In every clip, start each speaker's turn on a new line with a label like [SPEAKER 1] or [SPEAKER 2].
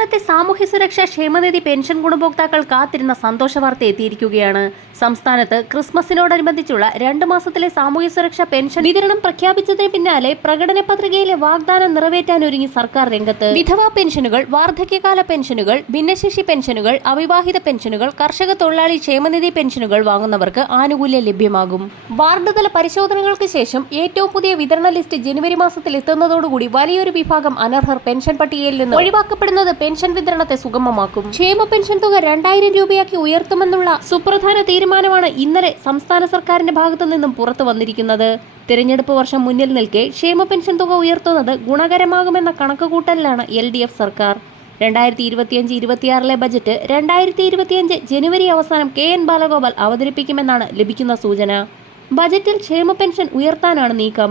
[SPEAKER 1] സംസ്ഥാനത്തെ സാമൂഹ്യ സുരക്ഷാ ക്ഷേമനിധി പെൻഷൻ ഗുണഭോക്താക്കൾ കാത്തിരുന്ന സന്തോഷ വാർത്ത എത്തിയിരിക്കുകയാണ്. സംസ്ഥാനത്ത് ക്രിസ്മസിനോടനുബന്ധിച്ചുള്ള രണ്ട് മാസത്തിലെ സാമൂഹ്യ സുരക്ഷാ പെൻഷൻ വിതരണം പ്രഖ്യാപിച്ചതിന് പിന്നാലെ പ്രകടന പത്രികയിലെ വാഗ്ദാനം നിറവേറ്റാനൊരുങ്ങി സർക്കാർ രംഗത്ത്. വിധവാ പെൻഷനുകൾ വാർദ്ധക്യകാല പെൻഷനുകൾ ഭിന്നശേഷി പെൻഷനുകൾ അവിവാഹിത പെൻഷനുകൾ കർഷക തൊഴിലാളി ക്ഷേമനിധി പെൻഷനുകൾ വാങ്ങുന്നവർക്ക് ആനുകൂല്യം ലഭ്യമാകും. വാർഡ് തല പരിശോധനകൾക്ക് ശേഷം ഏറ്റവും പുതിയ വിതരണ ലിസ്റ്റ് ജനുവരി മാസത്തിൽ എത്തുന്നതോടുകൂടി വലിയൊരു വിഭാഗം അനർഹർ പെൻഷൻ പട്ടികയിൽ നിന്ന് ഒഴിവാക്കപ്പെടുന്നത് പെൻഷൻ വിതരണത്തെ സുഗമമാക്കും. ക്ഷേമ പെൻഷൻ തുക രണ്ടായിരം രൂപയാക്കി ഉയർത്തുമെന്നുള്ള സുപ്രധാന തീരുമാനമാണ് ഇന്നലെ സംസ്ഥാന സർക്കാരിന്റെ ഭാഗത്തു നിന്നും പുറത്തു വന്നിരിക്കുന്നത്. തിരഞ്ഞെടുപ്പ് വർഷം മുന്നിൽ നിൽക്കെ ക്ഷേമ പെൻഷൻ തുക ഉയർത്തുന്നത് ഗുണകരമാകുമെന്ന കണക്കുകൂട്ടലിലാണ് എൽ ഡി എഫ് സർക്കാർ. രണ്ടായിരത്തി ഇരുപത്തിയഞ്ച് ഇരുപത്തിയാറിലെ ബജറ്റ് രണ്ടായിരത്തി ഇരുപത്തിയഞ്ച് ജനുവരി അവസാനം കെ എൻ ബാലഗോപാൽ അവതരിപ്പിക്കുമെന്നാണ് ലഭിക്കുന്ന സൂചന. ബജറ്റിൽ ക്ഷേമ പെൻഷൻ ഉയർത്താനാണ് നീക്കം.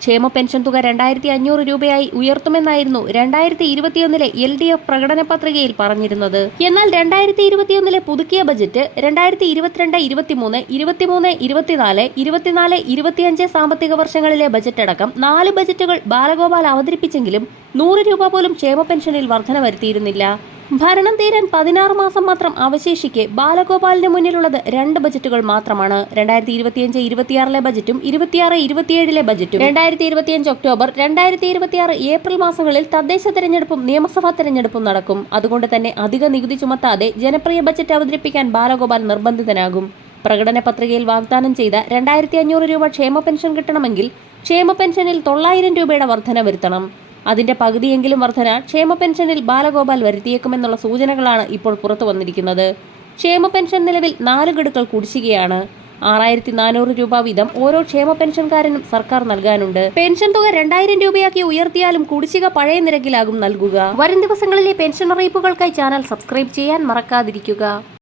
[SPEAKER 1] ക്ഷേമ പെൻഷൻ തുക രണ്ടായിരത്തി അഞ്ഞൂറ് രൂപയായി ഉയർത്തുമെന്നായിരുന്നു രണ്ടായിരത്തി ഇരുപത്തിയൊന്നിലെ എൽ ഡി എഫ് പ്രകടന പത്രികയിൽ പറഞ്ഞിരുന്നത്. എന്നാൽ രണ്ടായിരത്തി ഇരുപത്തിയൊന്നിലെ പുതുക്കിയ ബജറ്റ് രണ്ടായിരത്തി ഇരുപത്തിരണ്ട് ഇരുപത്തിമൂന്ന് ഇരുപത്തിമൂന്ന് ഇരുപത്തിനാല് ഇരുപത്തിനാല് ഇരുപത്തിയഞ്ച് സാമ്പത്തിക വർഷങ്ങളിലെ ബജറ്റ് അടക്കം നാല് ബജറ്റുകൾ ബാലഗോപാൽ അവതരിപ്പിച്ചെങ്കിലും നൂറ് രൂപ പോലും ക്ഷേമ പെൻഷനിൽ വർധന വരുത്തിയിരുന്നില്ല ഭരണം തീരാൻ പതിനാറ് മാസം മാത്രം അവശേഷിക്കെ ബാലഗോപാലിന് മുന്നിലുള്ളത് രണ്ട് ബജറ്റുകൾ മാത്രമാണ്. രണ്ടായിരത്തി ഇരുപത്തിയഞ്ച് ഇരുപത്തിയാറിലെ ബജറ്റും ഇരുപത്തിയാറ് ഇരുപത്തിയേഴിലെ ബജറ്റും. രണ്ടായിരത്തി ഇരുപത്തിയഞ്ച് ഒക്ടോബർ രണ്ടായിരത്തി ഇരുപത്തിയാറ് ഏപ്രിൽ മാസങ്ങളിൽ തദ്ദേശ തെരഞ്ഞെടുപ്പും നിയമസഭാ തെരഞ്ഞെടുപ്പും നടക്കും. അതുകൊണ്ട് തന്നെ അധിക നികുതി ചുമത്താതെ ജനപ്രിയ ബജറ്റ് അവതരിപ്പിക്കാൻ ബാലഗോപാൽ നിർബന്ധിതനാകും. പ്രകടന പത്രികയിൽ വാഗ്ദാനം ചെയ്ത രണ്ടായിരത്തി അഞ്ഞൂറ് രൂപ ക്ഷേമ പെൻഷൻ കിട്ടണമെങ്കിൽ ക്ഷേമ പെൻഷനിൽ തൊള്ളായിരം രൂപയുടെ വർധന വരുത്തണം. അതിന്റെ പകുതിയെങ്കിലും വർധന ക്ഷേമ പെൻഷനിൽ ബാലഗോപാൽ വരുത്തിയേക്കുമെന്നുള്ള സൂചനകളാണ് ഇപ്പോൾ പുറത്തു വന്നിരിക്കുന്നത്. ക്ഷേമ പെൻഷൻ നിലവിൽ നാല് ഗഡുക്കൾ കുടിശ്ശികയാണ്. ആറായിരത്തി നാനൂറ് രൂപ വീതം ഓരോ ക്ഷേമ പെൻഷൻകാരനും സർക്കാർ നൽകാനുണ്ട്. പെൻഷൻ തുക രണ്ടായിരം രൂപയാക്കി ഉയർത്തിയാലും കുടിശ്ശിക പഴയ നിരക്കിലാകും നൽകുക. വരും ദിവസങ്ങളിലെ പെൻഷൻ അറിയിപ്പുകൾക്കായി ചാനൽ സബ്സ്ക്രൈബ് ചെയ്യാൻ മറക്കാതിരിക്കുക.